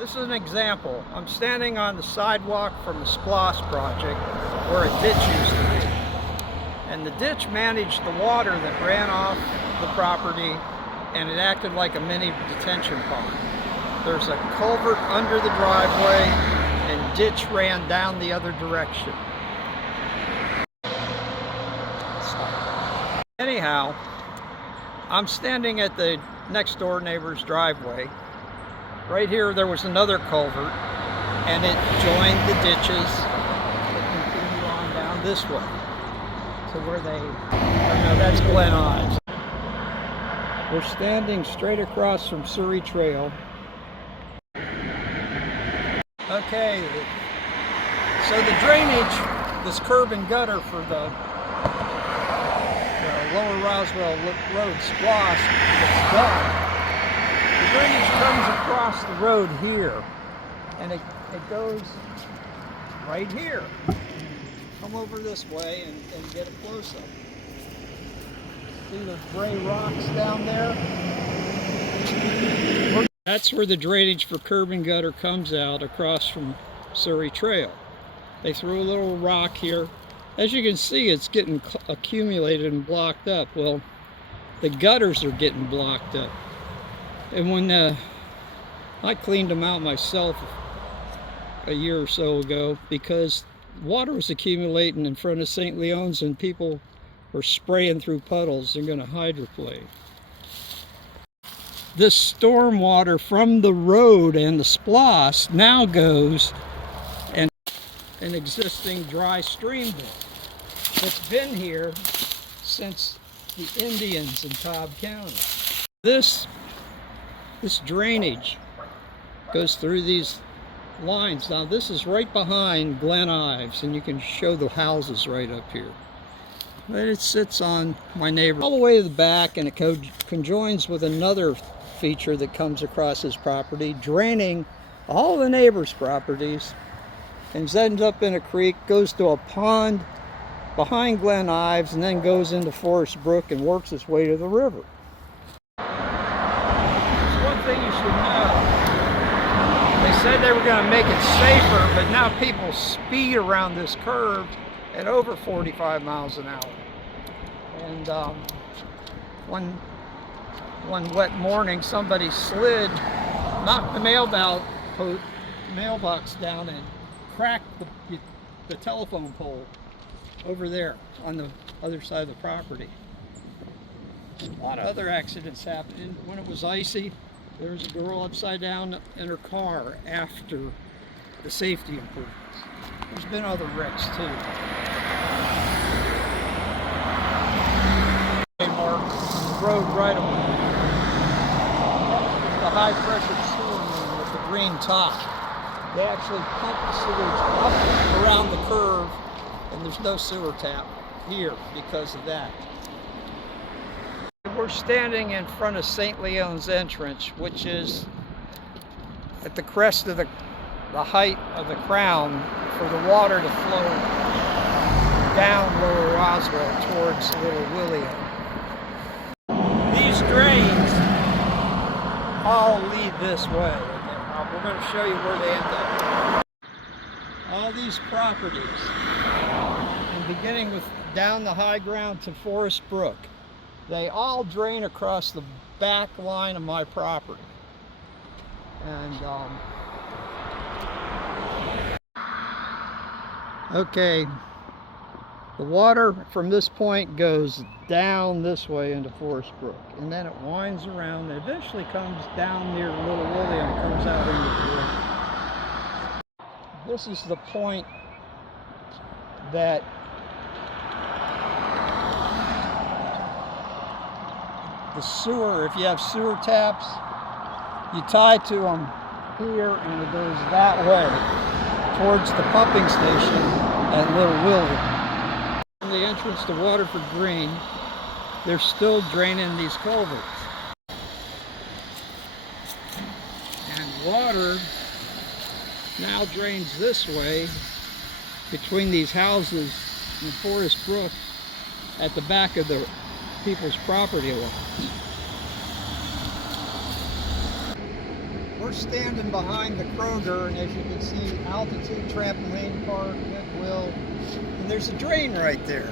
This is an example. I'm standing on the sidewalk from a SPLOST project where a ditch used to be. And the ditch managed the water that ran off the property, and it acted like a mini detention pond. There's a culvert under the driveway, and ditch ran down the other direction. Anyhow, I'm standing at the next door neighbor's driveway. Right here there was another culvert, and it joined the ditches that continue on down this way to where no, that's Glen Ives. We're standing straight across from Surrey Trail. Okay, so the drainage, this curb and gutter for the Lower Roswell Road SPLOST, it's done. The drainage comes across the road here, and it goes right here. Come over this way and get a close-up. See those gray rocks down there? That's where the drainage for curb and gutter comes out across from Surrey Trail. They threw a little rock here. As you can see, it's getting accumulated and blocked up. Well, the gutters are getting blocked up. And when I cleaned them out myself a year or so ago, because water was accumulating in front of St. Leon's and people were spraying through puddles, they're going to hydroplane. This storm water from the road and the SPLOST now goes and an existing dry stream bed that's been here since the Indians in Cobb County. This drainage goes through these lines. Now this is right behind Glen Ives, and you can show the houses right up here. But it sits on my neighbor all the way to the back, and it conjoins with another feature that comes across his property, draining all the neighbors' properties, and ends up in a creek, goes to a pond behind Glen Ives, and then goes into Forest Brook and works its way to the river. There's one thing you should know. They said they were going to make it safer, but now people speed around this curve at over 45 miles an hour. And one wet morning, somebody slid, knocked the mailbox down, and cracked the telephone pole over there on the other side of the property. A lot of other accidents happened. When it was icy, there was a girl upside down in her car after the safety improvements. There's been other wrecks too. Mark on the road right away. The high pressure sewer main with the green top. They actually pump the sewage up around the curve, and there's no sewer tap here because of that. We're standing in front of St. Leon's entrance, which is at the crest of the height of the crown for the water to flow down Lower Roswell towards Little William. These drains all lead this way. We're going to show you where they end up. All these properties, and beginning with down the high ground to Forest Brook, they all drain across the back line of my property. And okay, the water from this point goes down this way into Forest Brook, and then it winds around and eventually comes down near Little William and comes out into the river. This is the point that the sewer, if you have sewer taps, you tie to them here, and it goes that way towards the pumping station at Little William. From the entrance to Waterford Green, they're still draining these culverts. And water now drains this way between these houses in Forest Brook at the back of the people's property lines. We're we're standing behind the Kroger, and as you can see, Altitude Trampoline Park, Goodwill, and there's a drain right there.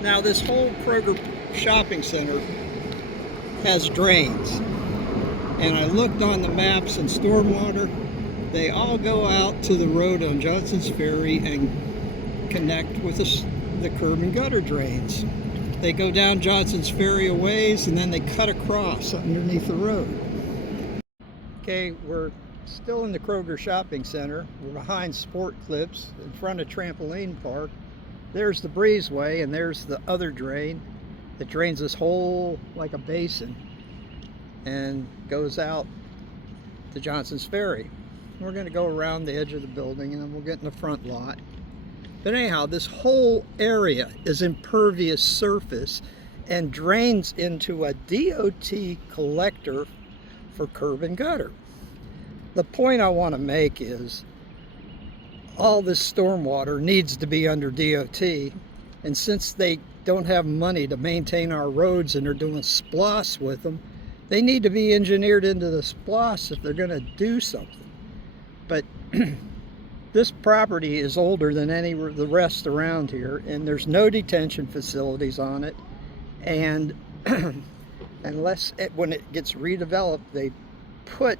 Now this whole Kroger shopping center has drains, and I looked on the maps and stormwater, they all go out to the road on Johnson's Ferry and connect with the curb and gutter drains. They go down Johnson's Ferry a ways, and then they cut across underneath the road. Okay, we're still in the Kroger shopping center. We're behind Sport Clips in front of Trampoline Park. There's the breezeway, and there's the other drain that drains this whole like a basin and goes out to Johnson's Ferry. We're going to go around the edge of the building, and then we'll get in the front lot. But anyhow, this whole area is impervious surface and drains into a DOT collector for curb and gutter. The point I want to make is all this stormwater needs to be under DOT, and since they don't have money to maintain our roads and they're doing SPLOS with them, they need to be engineered into the SPLOS if they're going to do something. But this property is older than any of the rest around here, and there's no detention facilities on it, and when it gets redeveloped, they put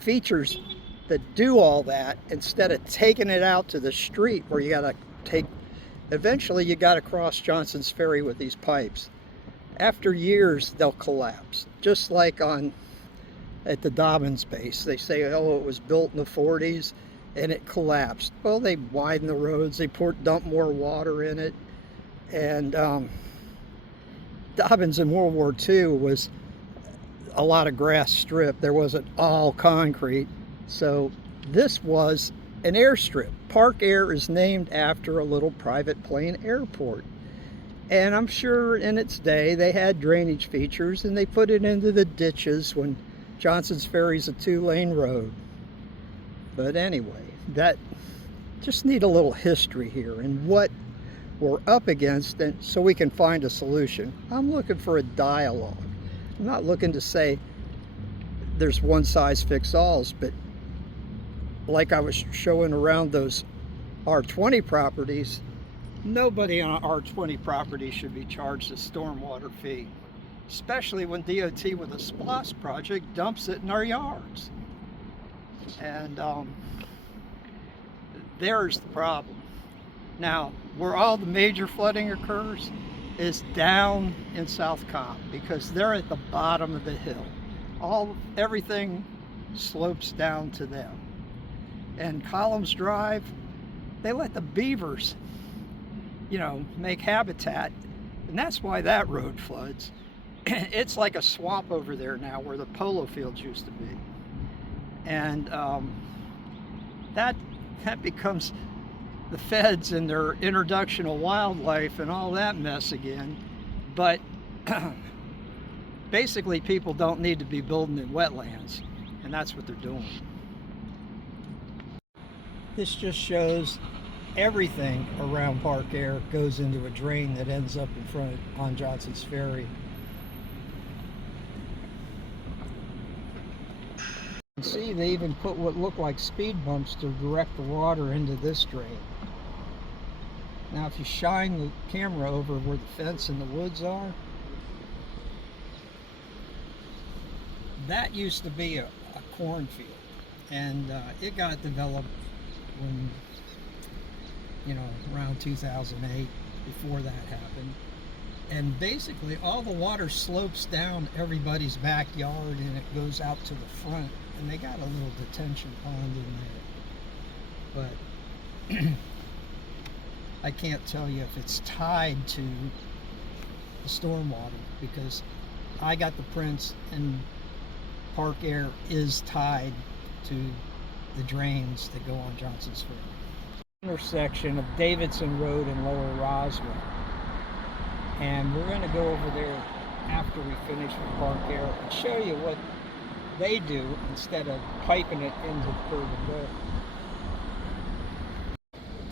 features that do all that instead of taking it out to the street where you gotta eventually you gotta cross Johnson's Ferry with these pipes. After years, they'll collapse, just like at the Dobbins base. They say, oh, it was built in the 40s and it collapsed. Well, they widened the roads, they dumped more water in it, and Dobbins in World War II was a lot of grass strip. There wasn't all concrete, so this was an airstrip. Park Air is named after a little private plane airport, and I'm sure in its day they had drainage features, and they put it into the ditches when Johnson's Ferry's a 2-lane road. But anyway, that just need a little history here and what we're up against, and so we can find a solution. I'm looking for a dialogue. I'm not looking to say there's one size fits all, but like I was showing around those R20 properties, nobody on an R20 property should be charged a stormwater fee, especially when DOT with a SPLOS project dumps it in our yards. And there's the problem. Now, where all the major flooding occurs is down in South Cobb, because they're at the bottom of the hill. Everything slopes down to them. And Collins Drive, they let the beavers, make habitat, and that's why that road floods. It's like a swamp over there now where the polo fields used to be. And that becomes the feds and their introduction of wildlife and all that mess again. But basically people don't need to be building in wetlands, and that's what they're doing. This just shows everything around Park Air goes into a drain that ends up in front on Johnson's Ferry. You can see they even put what look like speed bumps to direct the water into this drain. Now if you shine the camera over where the fence and the woods are, that used to be a cornfield, and it got developed when, around 2008, before that happened. And basically all the water slopes down everybody's backyard and it goes out to the front, and they got a little detention pond in there. But I can't tell you if it's tied to the stormwater, because I got the prints and Park Air is tied to the drains that go on Johnson's Ferry. Intersection of Davidson Road and Lower Roswell. And we're going to go over there after we finish with Park Air and show you what they do instead of piping it into the curb and gutter.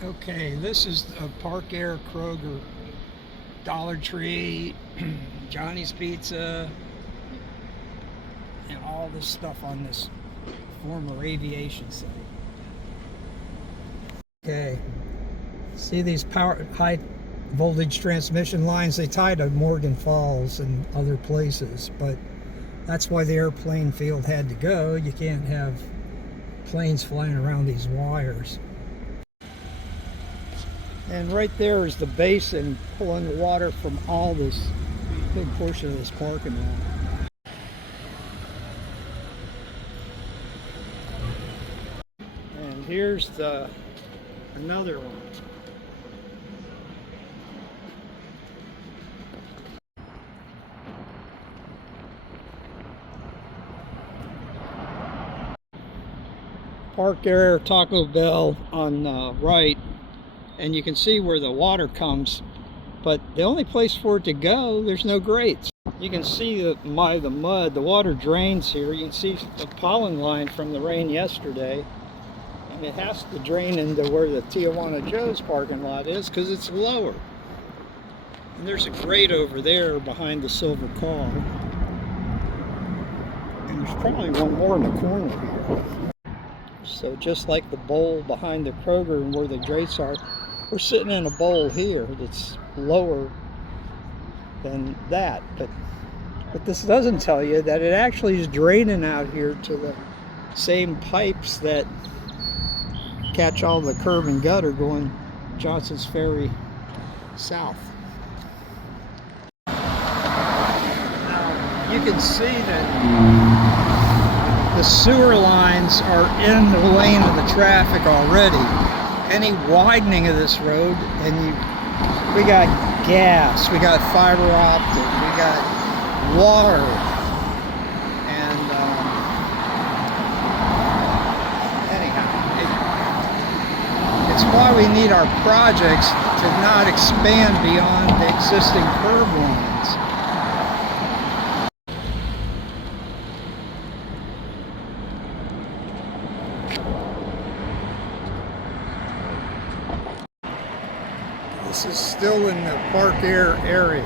Okay, this is a Park Air, Kroger, Dollar Tree, Johnny's Pizza, and all this stuff on this former aviation site. Okay, see these high voltage transmission lines? They tie to Morgan Falls and other places, but that's why the airplane field had to go. You can't have planes flying around these wires. And right there is the basin pulling the water from all this big portion of this parking lot. And here's another one. Park area, Taco Bell on the right, and you can see where the water comes, but the only place for it to go, there's no grates. You can see the mud, the water drains here. You can see the pollen line from the rain yesterday, and it has to drain into where the Tijuana Joe's parking lot is because it's lower. And there's a grate over there behind the silver Cobb, and there's probably one more in the corner here. So just like the bowl behind the Kroger and where the grates are, we're sitting in a bowl here that's lower than that. But this doesn't tell you that it actually is draining out here to the same pipes that catch all the curb and gutter going Johnson's Ferry south. Now you can see that the sewer lines are in the lane of the traffic already. Any widening of this road, and we got gas, we got fiber optic, we got water, and anyhow, it's why we need our projects to not expand beyond the existing curb lines. This is still in the Park Air area.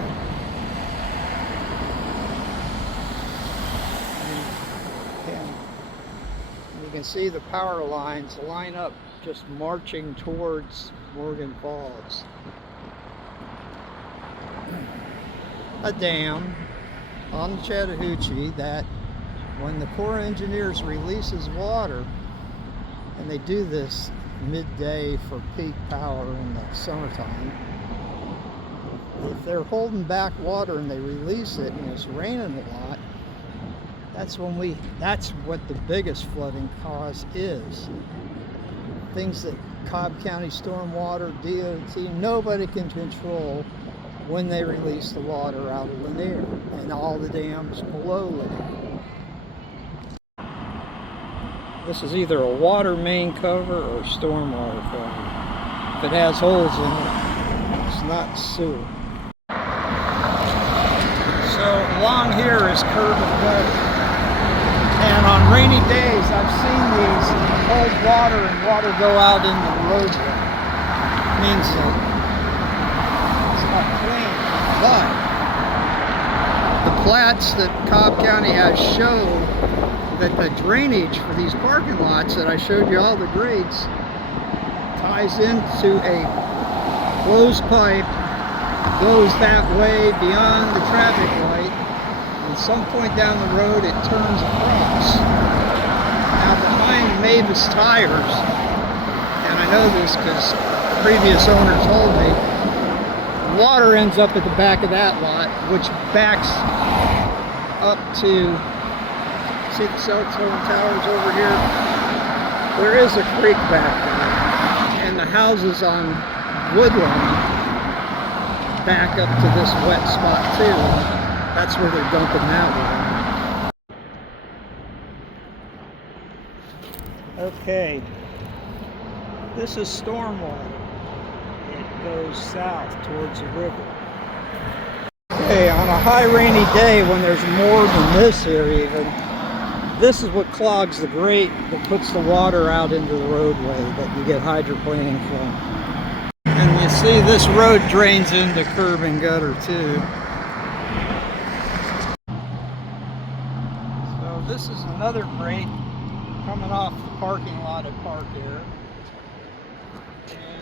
And you can see the power lines line up just marching towards Morgan Falls. A dam on the Chattahoochee that when the Corps of Engineers releases water, and they do this midday for peak power in the summertime, if they're holding back water and they release it and it's raining a lot, that's what the biggest flooding cause is. Things that Cobb County Stormwater, DOT, nobody can control when they release the water out of Lanier and all the dams below Lanier. This is either a water main cover or stormwater cover. If it has holes in it, it's not sewer. So along here is curb and gutter. And on rainy days, I've seen these hold water and water go out into the roadway. It means that it's not clean. But the plats that Cobb County has showed that the drainage for these parking lots that I showed you all the grades ties into a closed pipe, goes that way beyond the traffic light, and some point down the road it turns across. Now behind Mavis Tires, and I know this because the previous owner told me, water ends up at the back of that lot, which backs up to, see the cell phone towers over here? There is a creek back there, and the houses on Woodlawn back up to this wet spot too. That's where they're dumping that water. Okay, this is stormwater. It goes south towards the river. Okay, on a high rainy day when there's more than this here even, this is what clogs the grate that puts the water out into the roadway that you get hydroplaning from. And you see this road drains into curb and gutter too. So This is another grate coming off the parking lot at Park Air. And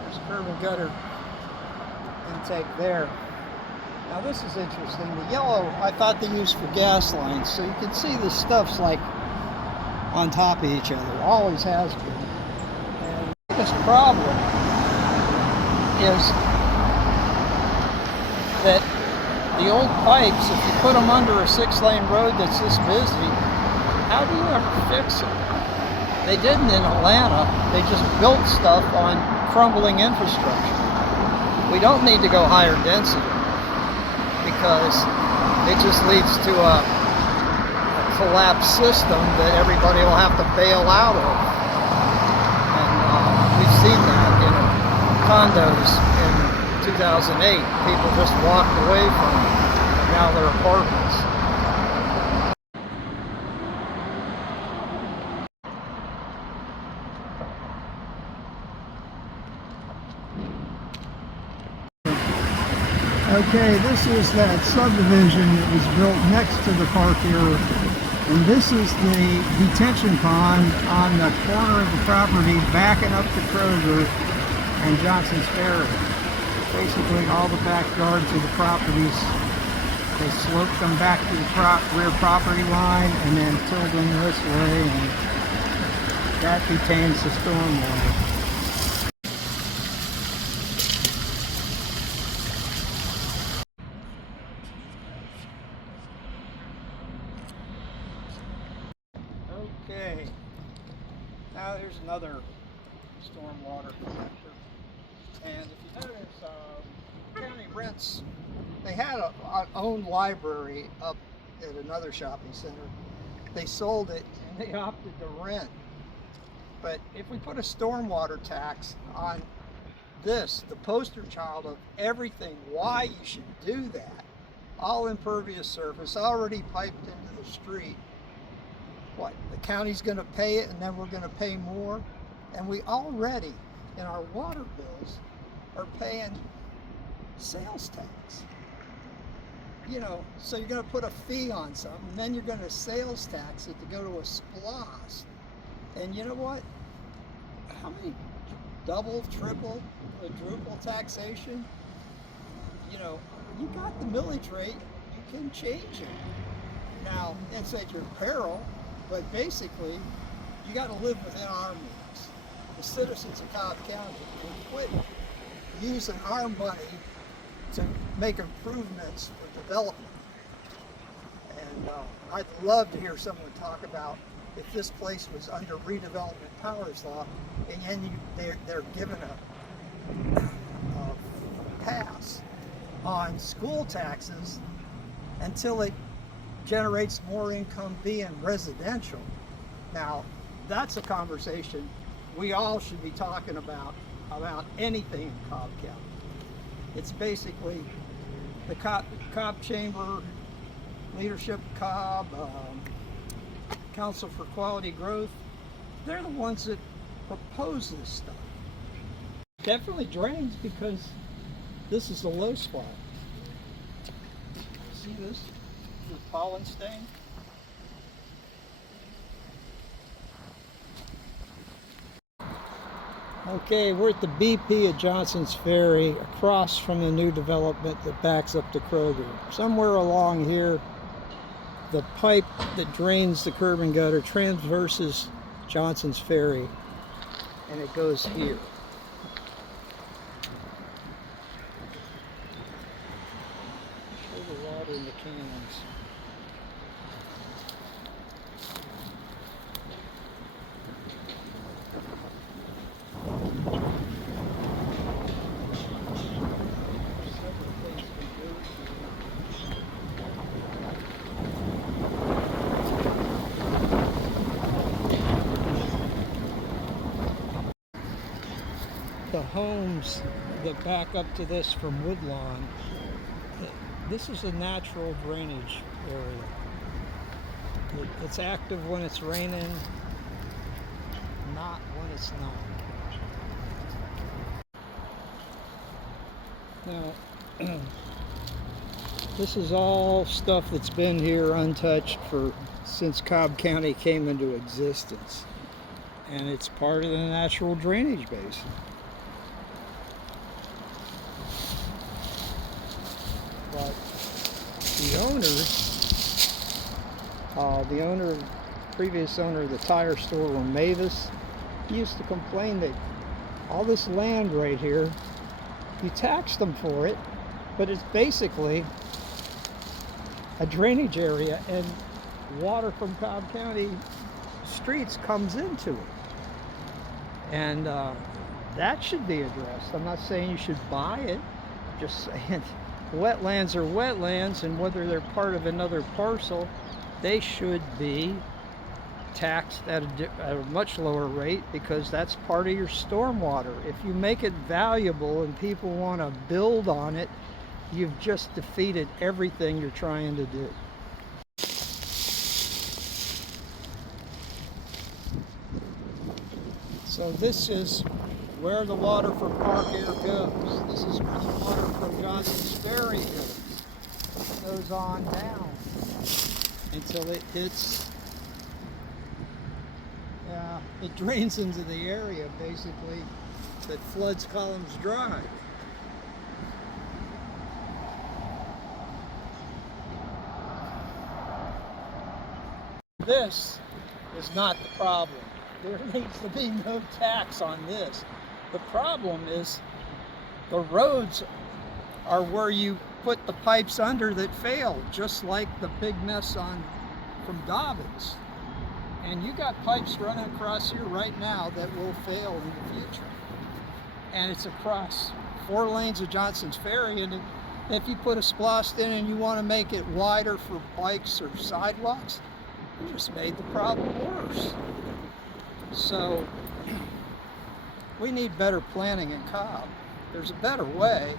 there's curb and gutter intake there. Now this is interesting. The yellow I thought they used for gas lines, so you can see the stuff's like on top of each other. Always has been. And the biggest problem is that the old pipes, if you put them under a 6-lane road that's this busy, how do you ever fix it? They didn't in Atlanta. They just built stuff on crumbling infrastructure. We don't need to go higher density because it just leads to a collapsed system that everybody will have to bail out of. And we've seen that in condos in 2008. People just walked away from them. Now they're apartments. Okay, this is that subdivision that was built next to the park here, and this is the detention pond on the corner of the property backing up to Kroger and Johnson's Ferry. Basically all the backyards of the properties, they sloped them back to the rear property line and then tilled them this way, and that retains the stormwater. Okay, now there's another stormwater collector, and if you notice, county rents, they had an owned library up at another shopping center. They sold it and they opted to rent. But if we put a stormwater tax on this, the poster child of everything, why you should do that, all impervious surface, already piped into the street, what, the county's going to pay it and then we're going to pay more? And we already, in our water bills, are paying sales tax. You know, so you're going to put a fee on something, and then you're going to sales tax it to go to a splost. And you know what? How many double, triple, quadruple taxation? You know, you got the millage rate, you can change it. Now, it's at your peril, but basically, you got to live within our means. The citizens of Cobb County can quit using our money to make improvements for development. And I'd love to hear someone talk about if this place was under redevelopment powers law, and then they're given a pass on school taxes until it generates more income being residential. Now, that's a conversation we all should be talking about anything in Cobb County. It's basically the Cobb Chamber, leadership Cobb, Council for Quality Growth. They're the ones that propose this stuff. Definitely drains because this is the low spot. See this? The pollen stain. Okay, we're at the BP at Johnson's Ferry, across from the new development that backs up to Kroger. Somewhere along here, the pipe that drains the curb and gutter transverses Johnson's Ferry, and it goes here. Show the water in the cans. The homes that back up to this from Woodlawn, this is a natural drainage area. It's active when it's raining, not when it's not. Now, this is all stuff that's been here untouched since Cobb County came into existence. And it's part of the natural drainage basin. But the previous owner of the tire store where Mavis, he used to complain that all this land right here, you taxed them for it, but it's basically a drainage area, and water from Cobb County streets comes into it. And that should be addressed. I'm not saying you should buy it, just saying wetlands are wetlands, and whether they're part of another parcel, they should be taxed at a much lower rate, because that's part of your stormwater. If you make it valuable and people want to build on it, you've just defeated everything you're trying to do. So this is where the water from Park Air goes. This is where the water from Johnson's Ferry goes. It goes on down until it hits, it drains into the area basically that floods Columns Drive. This is not the problem. There needs to be no tax on this. The problem is the roads are where you put the pipes under that failed, just like the big mess from Dobbins. And you got pipes running across here right now that will fail in the future. And it's across 4 lanes of Johnson's Ferry, and if you put a splost in and you want to make it wider for bikes or sidewalks, you just made the problem worse. So we need better planning in Cobb. There's a better way,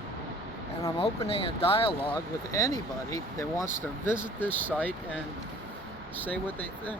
and I'm opening a dialogue with anybody that wants to visit this site and say what they think.